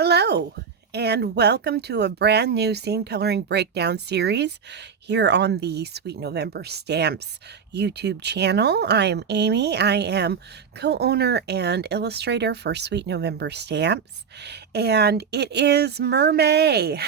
Hello, and welcome to a brand new scene coloring breakdown series here on the Sweet November Stamps YouTube channel. I am Amy. I am co-owner and illustrator for Sweet November Stamps, and it is Mermee.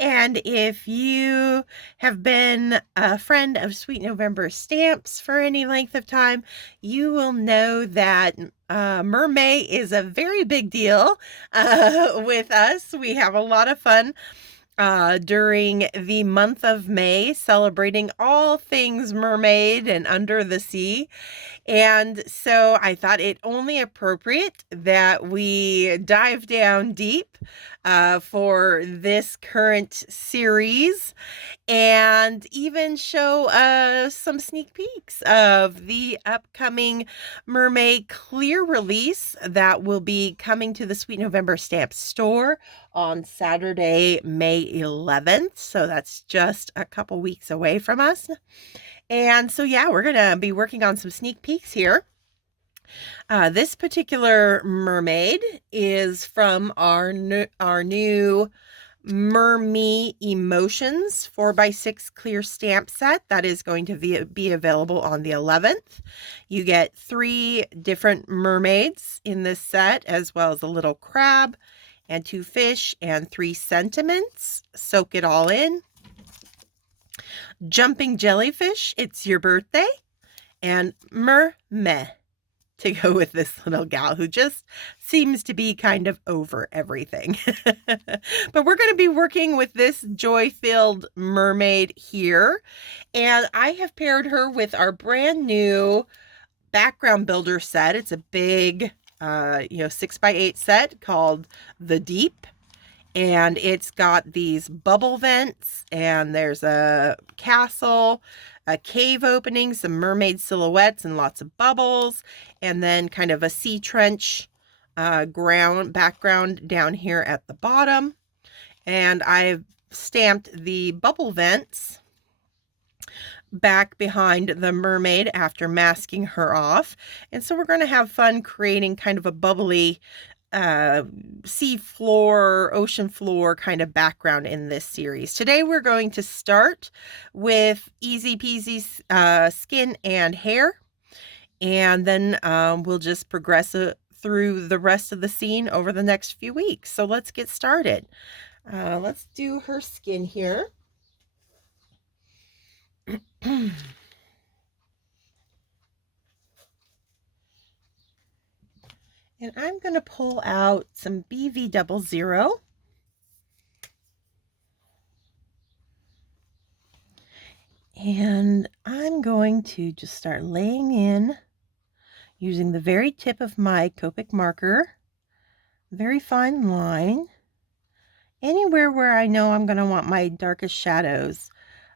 And if you have been a friend of Sweet November Stamps for any length of time, you will know that Mermee is a very big deal with us. We have a lot of fun during the month of May, celebrating all things mermaid and under the sea. And so I thought it only appropriate that we dive down deep for this current series and even show some sneak peeks of the upcoming Mermee Clear release that will be coming to the Sweet November Stamp store on Saturday, May 11th. So that's just a couple weeks away from us. And so, yeah, we're going to be working on some sneak peeks here. This particular mermaid is from our new Mermee Emotions 4x6 clear stamp set that is going to be available on the 11th. You get 3 different mermaids in this set, as well as a little crab and 2 fish and 3 sentiments. Soak it all in. Jumping jellyfish, it's your birthday, and Mermee to go with this little gal who just seems to be kind of over everything. But we're going to be working with this joy-filled mermaid here, and I have paired her with our brand new background builder set. It's a big 6x8 set called The Deep. And it's got these bubble vents, and there's a castle, a cave opening, some mermaid silhouettes, and lots of bubbles, and then kind of a sea trench background down here at the bottom. And I've stamped the bubble vents back behind the mermaid after masking her off. And so we're going to have fun creating kind of a bubbly sea floor, ocean floor kind of background in this series. Today we're going to start with easy peasy skin and hair, and then we'll just progress through the rest of the scene over the next few weeks. So let's get started. Let's do her skin here. And I'm going to pull out some BV00. And I'm going to just start laying in using the very tip of my Copic marker, very fine line, anywhere where I know I'm going to want my darkest shadows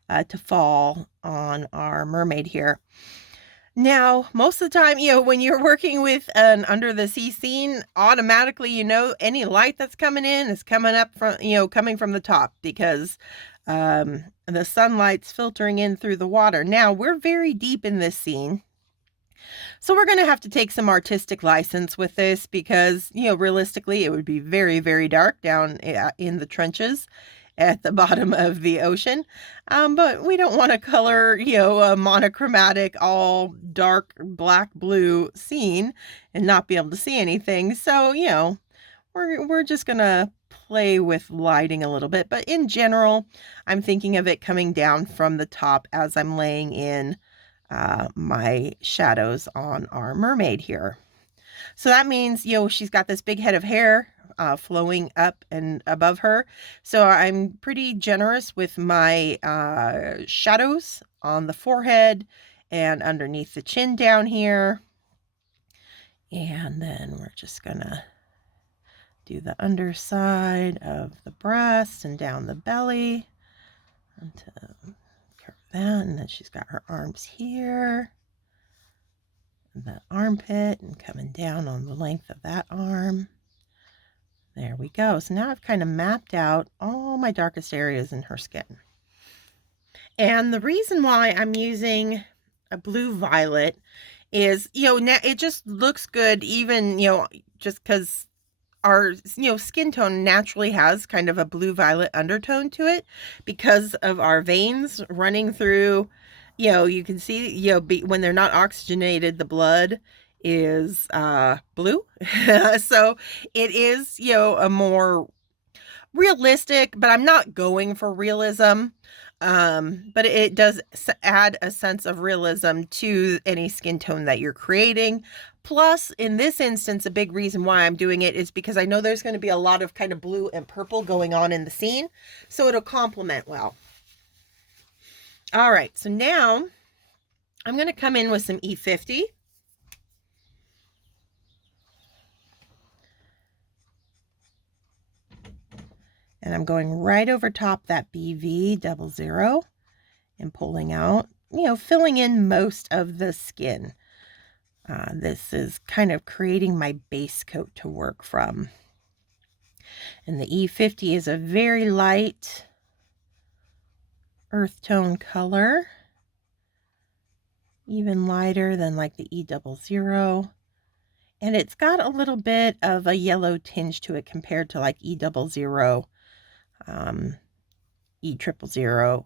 to fall on our mermaid here. Now, most of the time, when you're working with an under the sea scene, automatically, any light that's coming in is coming up from, coming from the top, because the sunlight's filtering in through the water. Now, we're very deep in this scene, so we're going to have to take some artistic license with this, because, realistically, it would be very, very dark down in the trenches at the bottom of the ocean. But we don't want to color, a monochromatic, all dark black blue scene and not be able to see anything. So, we're just going to play with lighting a little bit. But in general, I'm thinking of it coming down from the top as I'm laying in my shadows on our mermaid here. So that means, she's got this big head of hair flowing up and above her. So I'm pretty generous with my shadows on the forehead and underneath the chin down here. And then we're just gonna do the underside of the breast and down the belly to cover that. And then she's got her arms here, and the armpit, and coming down on the length of that arm. There we go. So now I've kind of mapped out all my darkest areas in her skin. And the reason why I'm using a blue violet is, now it just looks good, even, just because our skin tone naturally has kind of a blue-violet undertone to it because of our veins running through. You can see, when they're not oxygenated, the blood is blue. So it is, a more realistic, but I'm not going for realism. But it does add a sense of realism to any skin tone that you're creating. Plus, in this instance, a big reason why I'm doing it is because I know there's going to be a lot of kind of blue and purple going on in the scene, so it'll complement well. All right, so now I'm going to come in with some E50. And I'm going right over top that BV00 and pulling out, filling in most of the skin. This is kind of creating my base coat to work from. And the E50 is a very light earth tone color, even lighter than like the E00. And it's got a little bit of a yellow tinge to it compared to like E00, E000.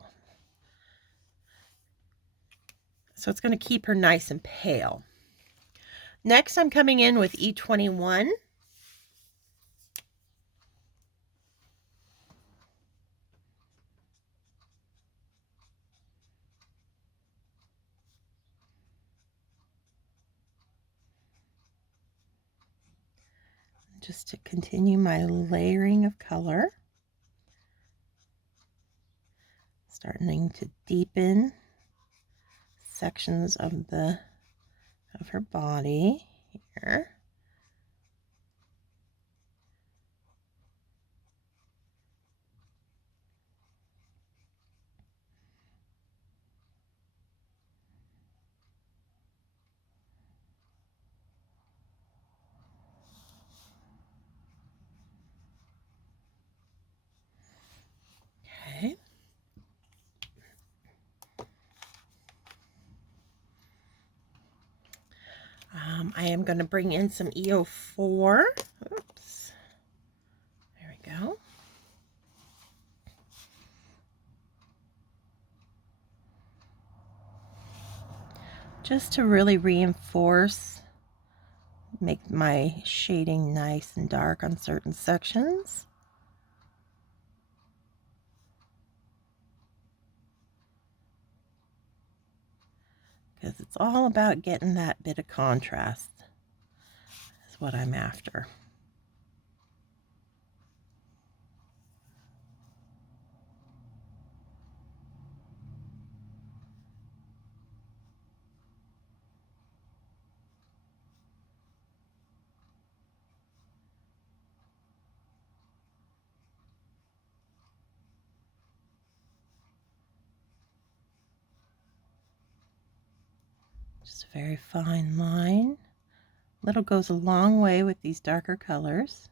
So it's going to keep her nice and pale. Next, I'm coming in with E21. Just to continue my layering of color. Starting to deepen sections of her body here. Okay. I am going to bring in some E04. Oops. There we go. Just to really reinforce, make my shading nice and dark on certain sections. Because it's all about getting that bit of contrast is what I'm after. Just a very fine line. Little goes a long way with these darker colors.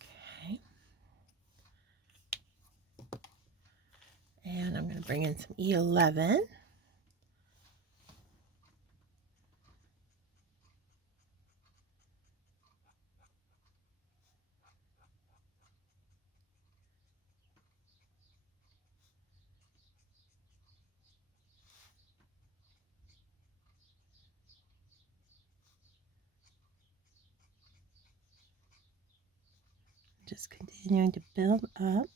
Okay. And I'm going to bring in some E11. Just continuing to build up.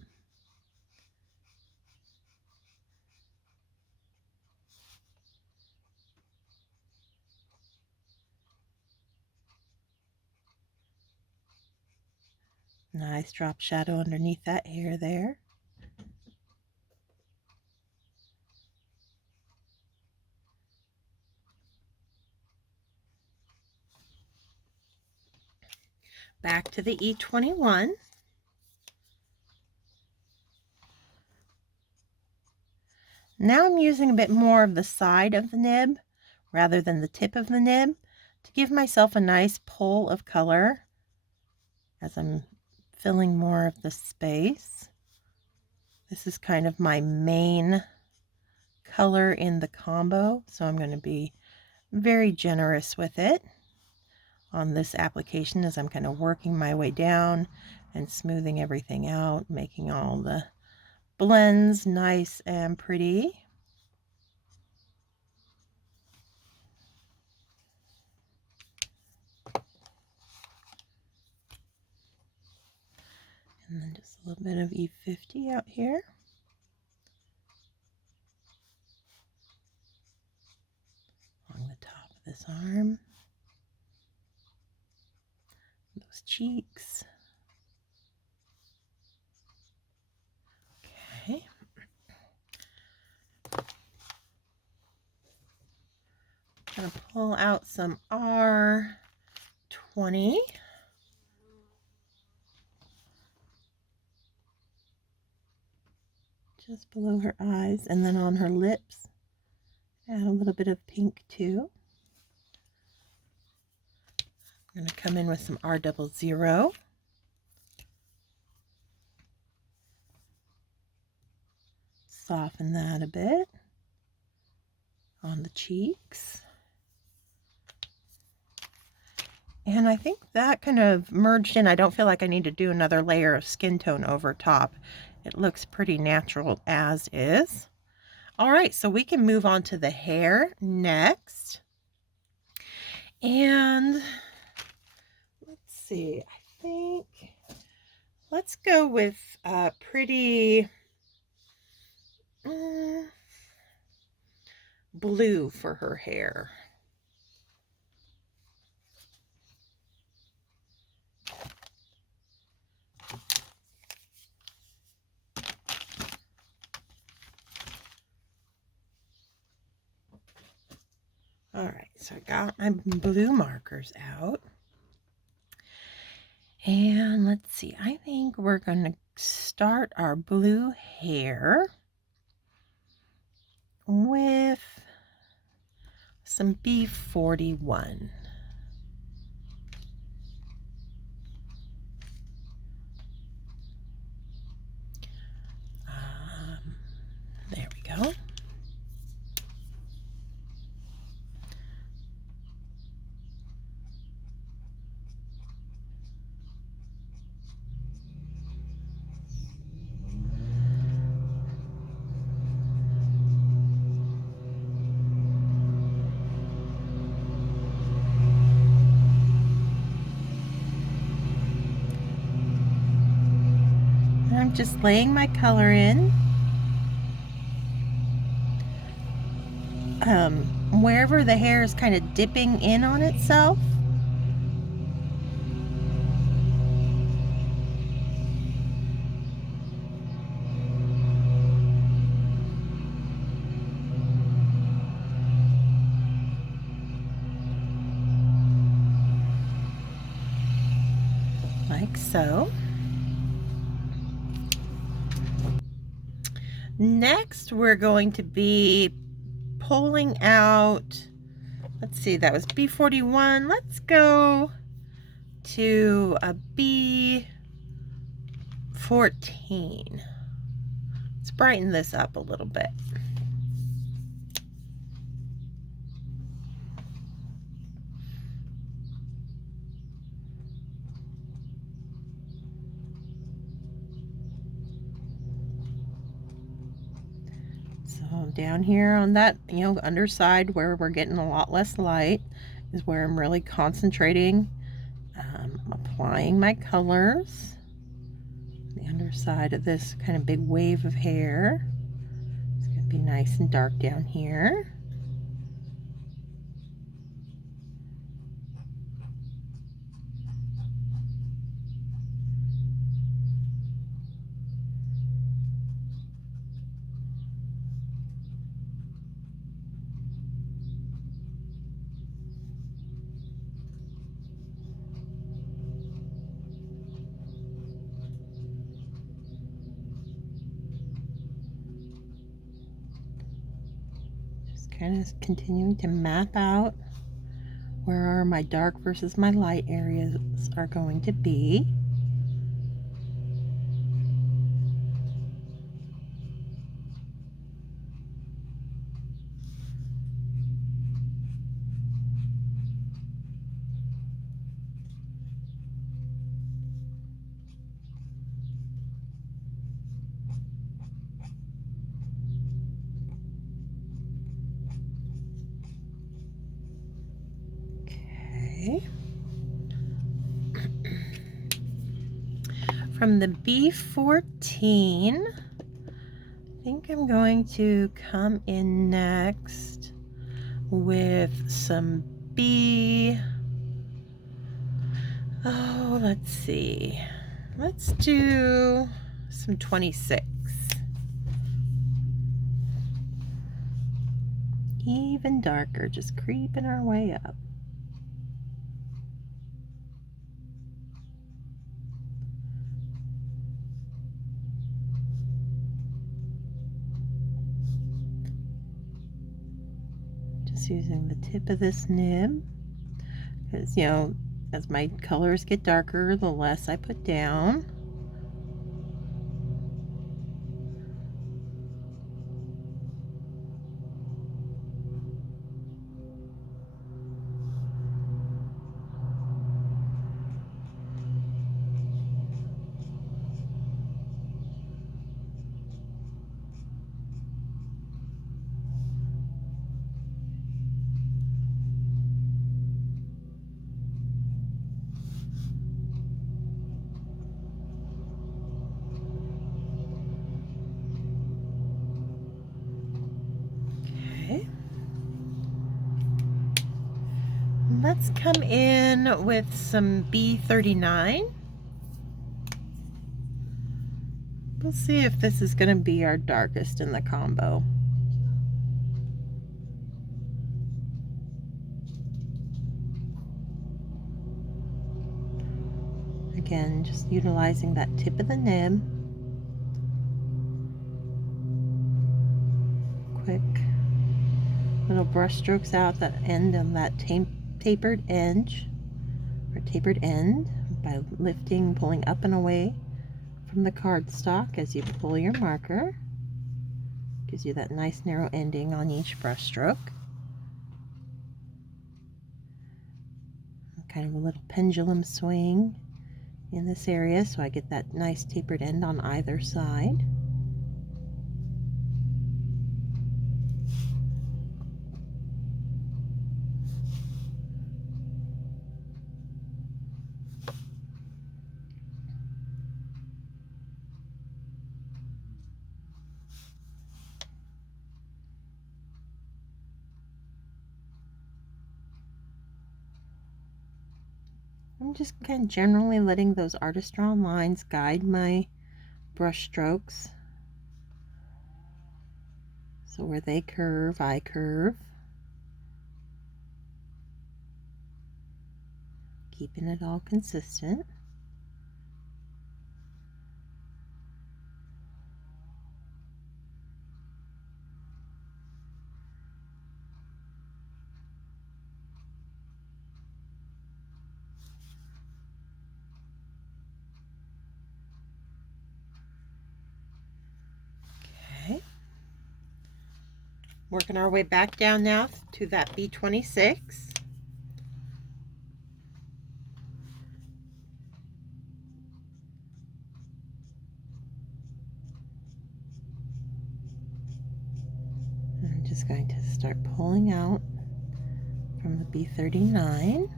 Nice drop shadow underneath that hair there. Back to the E21. Now I'm using a bit more of the side of the nib rather than the tip of the nib to give myself a nice pull of color as I'm filling more of the space. This is kind of my main color in the combo, so I'm going to be very generous with it on this application as I'm kind of working my way down and smoothing everything out, making all the blends nice and pretty. And then just a little bit of E50 out here. Along the top of this arm. Those cheeks. Okay. I'm going to pull out some R20. Just below her eyes, and then on her lips, add a little bit of pink too. I'm going to come in with some R00. Soften that a bit on the cheeks. And I think that kind of merged in. I don't feel like I need to do another layer of skin tone over top. It looks pretty natural as is. All right, so we can move on to the hair next. And let's see, I think let's go with pretty blue for her hair. All right, so I got my blue markers out. And let's see, I think we're going to start our blue hair with some B41. There we go. I'm just laying my color in. Wherever the hair is kind of dipping in on itself. Like so. Next, we're going to be pulling out, let's see, that was B41. Let's go to a B14. Let's brighten this up a little bit. So down here on that, underside where we're getting a lot less light is where I'm really concentrating, applying my colors. The underside of this kind of big wave of hair. It's going to be nice and dark down here. Kind of continuing to map out where my dark versus my light areas are going to be. Okay. From the B14, I think I'm going to come in next with some let's see. Let's do some 26. Even darker, just creeping our way up. Just using the tip of this nib, because, you know, as my colors get darker, the less I put down. Okay. Let's come in with some B39. We'll see if this is going to be our darkest in the combo. Again, just utilizing that tip of the nib. Quick little brush strokes out that end on that tapered edge, or tapered end, by lifting, pulling up and away from the cardstock as you pull your marker. Gives you that nice narrow ending on each brush stroke. Kind of a little pendulum swing in this area, so I get that nice tapered end on either side. I'm just kind of generally letting those artist drawn lines guide my brush strokes. So where they curve, I curve. Keeping it all consistent. Working our way back down now to that B26. I'm just going to start pulling out from the B39.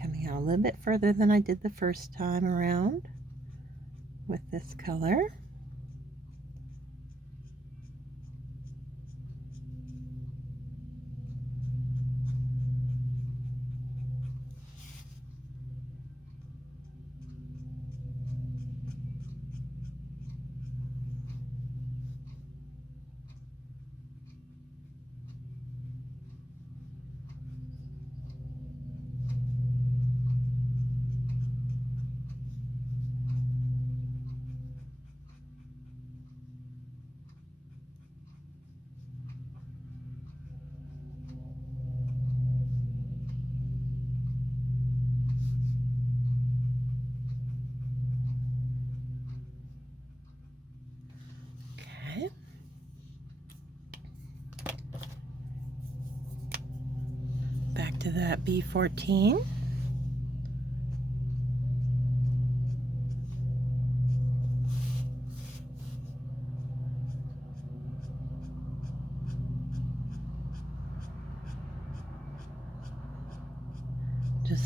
Coming out a little bit further than I did the first time around with this color. Back to that B14.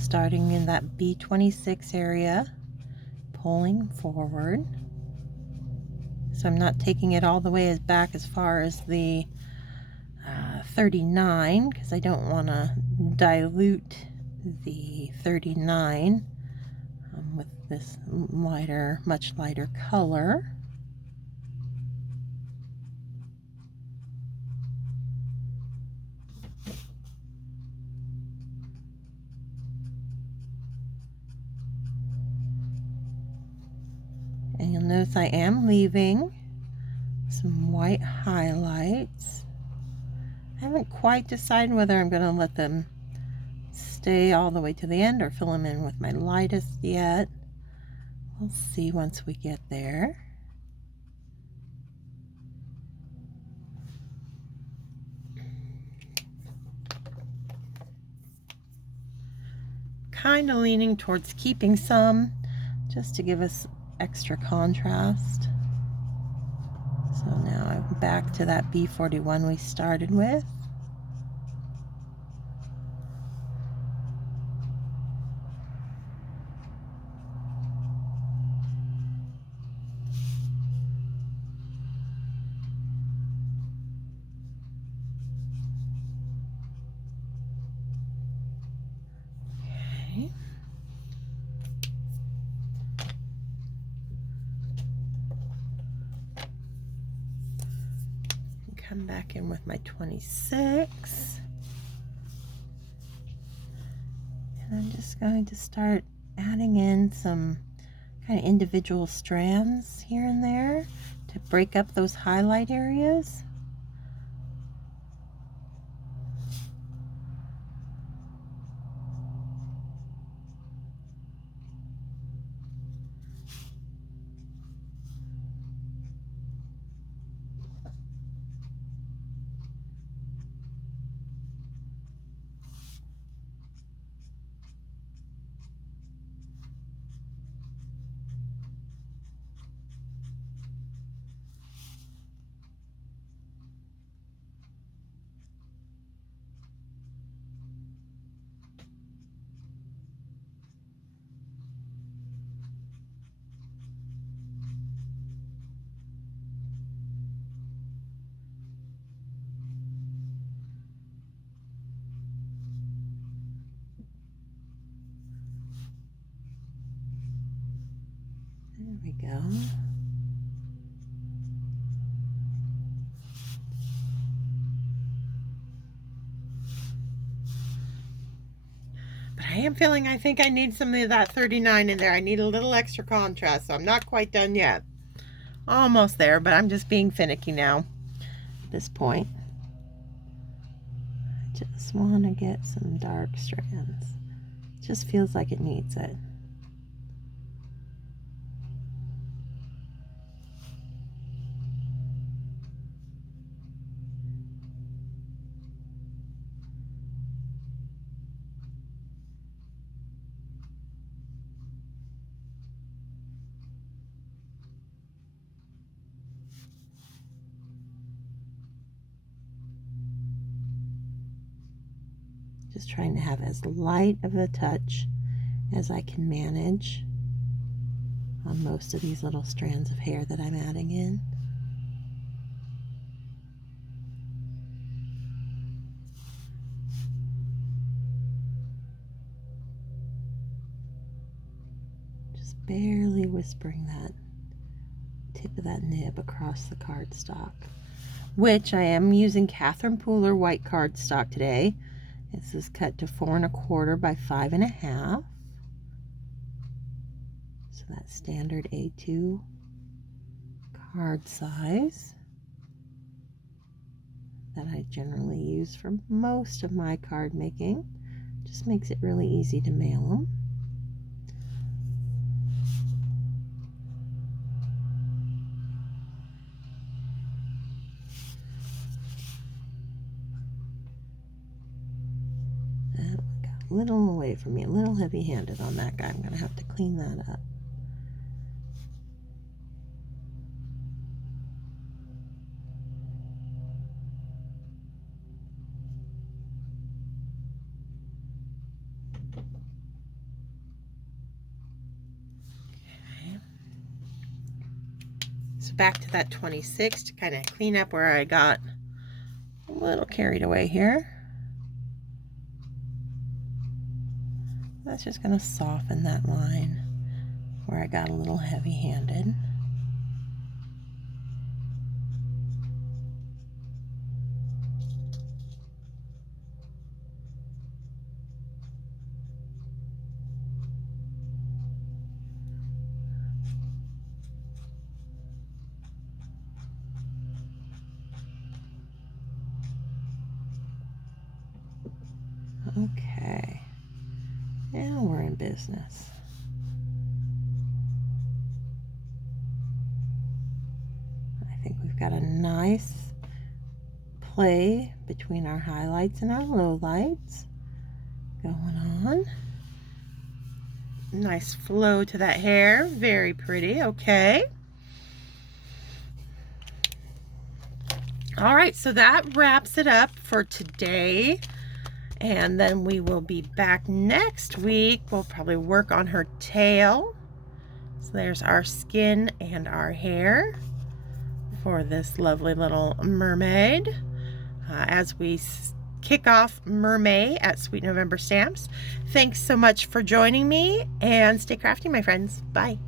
starting in that B26 area, pulling forward. So I'm not taking it all the way back as far as the 39, because I don't want to dilute the 39 with this lighter, much lighter color. And you'll notice I am leaving some white highlights. I haven't quite decided whether I'm going to let them stay all the way to the end or fill them in with my lightest yet. We'll see once we get there. Kind of leaning towards keeping some just to give us extra contrast. So now I'm back to that B41 we started with. Okay. Come back in with my 26. And I'm just going to start adding in some kind of individual strands here and there to break up those highlight areas. There we go. But I am feeling I think I need some of that 39 in there. I need a little extra contrast, so I'm not quite done yet. Almost there, but I'm just being finicky now at this point. I just want to get some dark strands. It just feels like it needs it. Just trying to have as light of a touch as I can manage on most of these little strands of hair that I'm adding in. Just barely whispering that tip of that nib across the cardstock, which I am using Catherine Pooler white cardstock today. This is cut to 4 1/4 by 5 1/2. So that's standard A2 card size that I generally use for most of my card making. Just makes it really easy to mail them. A little away from me, a little heavy-handed on that guy. I'm going to have to clean that up. back to that 26 to kind of clean up where I got a little carried away here. That's just going to soften that line where I got a little heavy-handed. Okay, and we're in business. I think we've got a nice play between our highlights and our lowlights going on. Nice flow to that hair, very pretty. Okay. All right, so that wraps it up for today. And then we will be back next week. We'll probably work on her tail. So there's our skin and our hair for this lovely little mermaid. As we kick off Mermee at Sweet November Stamps. Thanks so much for joining me, and stay crafty, my friends. Bye.